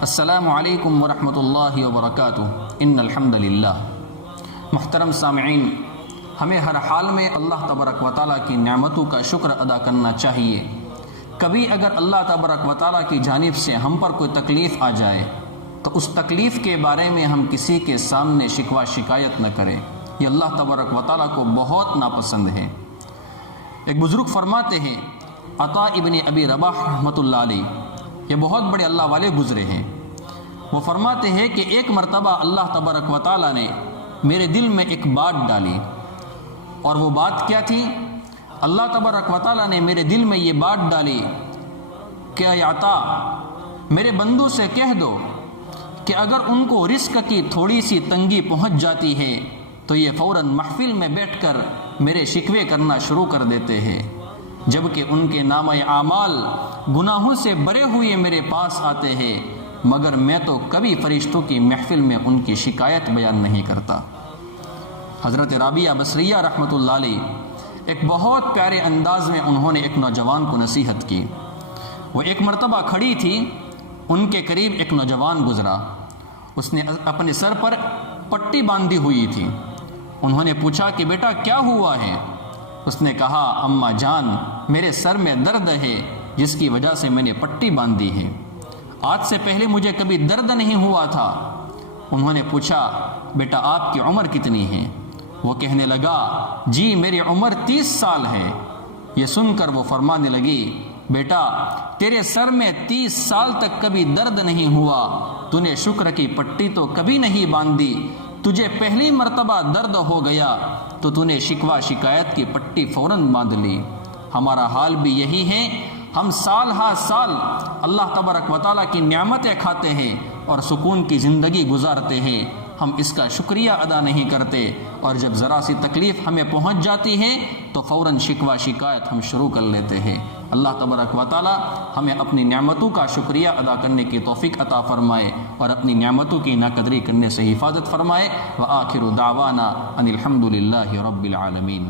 السلام علیکم ورحمۃ اللہ وبرکاتہ۔ ان الحمد للہ۔ محترم سامعین، ہمیں ہر حال میں اللہ تبارک و تعالیٰ کی نعمتوں کا شکر ادا کرنا چاہیے۔ کبھی اگر اللہ تبارک و تعالیٰ کی جانب سے ہم پر کوئی تکلیف آ جائے تو اس تکلیف کے بارے میں ہم کسی کے سامنے شکوہ شکایت نہ کریں، یہ اللہ تبارک و تعالیٰ کو بہت ناپسند ہے۔ ایک بزرگ فرماتے ہیں، عطا ابن ابی رباح رحمۃ اللہ علیہ، یہ بہت بڑے اللہ والے گزرے ہیں، وہ فرماتے ہیں کہ ایک مرتبہ اللہ تبارک و تعالیٰ نے میرے دل میں ایک بات ڈالی، اور وہ بات کیا تھی؟ اللہ تبارک و تعالیٰ نے میرے دل میں یہ بات ڈالی کہ اے عطا، میرے بندوں سے کہہ دو کہ اگر ان کو رزق کی تھوڑی سی تنگی پہنچ جاتی ہے تو یہ فوراً محفل میں بیٹھ کر میرے شکوے کرنا شروع کر دیتے ہیں، جبکہ ان کے نامہ اعمال گناہوں سے بھرے ہوئے میرے پاس آتے ہیں، مگر میں تو کبھی فرشتوں کی محفل میں ان کی شکایت بیان نہیں کرتا۔ حضرت رابعہ بصریہ رحمۃ اللہ علیہ ایک بہت پیارے انداز میں انہوں نے ایک نوجوان کو نصیحت کی۔ وہ ایک مرتبہ کھڑی تھی، ان کے قریب ایک نوجوان گزرا، اس نے اپنے سر پر پٹی باندھی ہوئی تھی۔ انہوں نے پوچھا کہ بیٹا کیا ہوا ہے؟ اس نے کہا، اماں جان، میرے سر میں درد ہے جس کی وجہ سے میں نے پٹی باندھی ہے، آج سے پہلے مجھے کبھی درد نہیں ہوا تھا۔ انہوں نے پوچھا، بیٹا آپ کی عمر کتنی ہے؟ وہ کہنے لگا، جی میری عمر 30 سال ہے۔ یہ سن کر وہ فرمانے لگی، بیٹا تیرے سر میں 30 سال تک کبھی درد نہیں ہوا، تو نے شکر کی پٹی تو کبھی نہیں باندھی، تجھے پہلی مرتبہ درد ہو گیا تو نے شکوہ شکایت کی پٹی فوراً باندھ لی۔ ہمارا حال بھی یہی ہے، ہم سال ہا سال اللہ تبارک و تعالیٰ کی نعمتیں کھاتے ہیں اور سکون کی زندگی گزارتے ہیں، ہم اس کا شکریہ ادا نہیں کرتے، اور جب ذرا سی تکلیف ہمیں پہنچ جاتی ہے تو فوراً شکوہ شکایت ہم شروع کر لیتے ہیں۔ اللہ تبارک و تعالیٰ ہمیں اپنی نعمتوں کا شکریہ ادا کرنے کی توفیق عطا فرمائے اور اپنی نعمتوں کی ناقدری کرنے سے حفاظت فرمائے۔ وآخر دعوانا ان الحمد للہ رب العالمین۔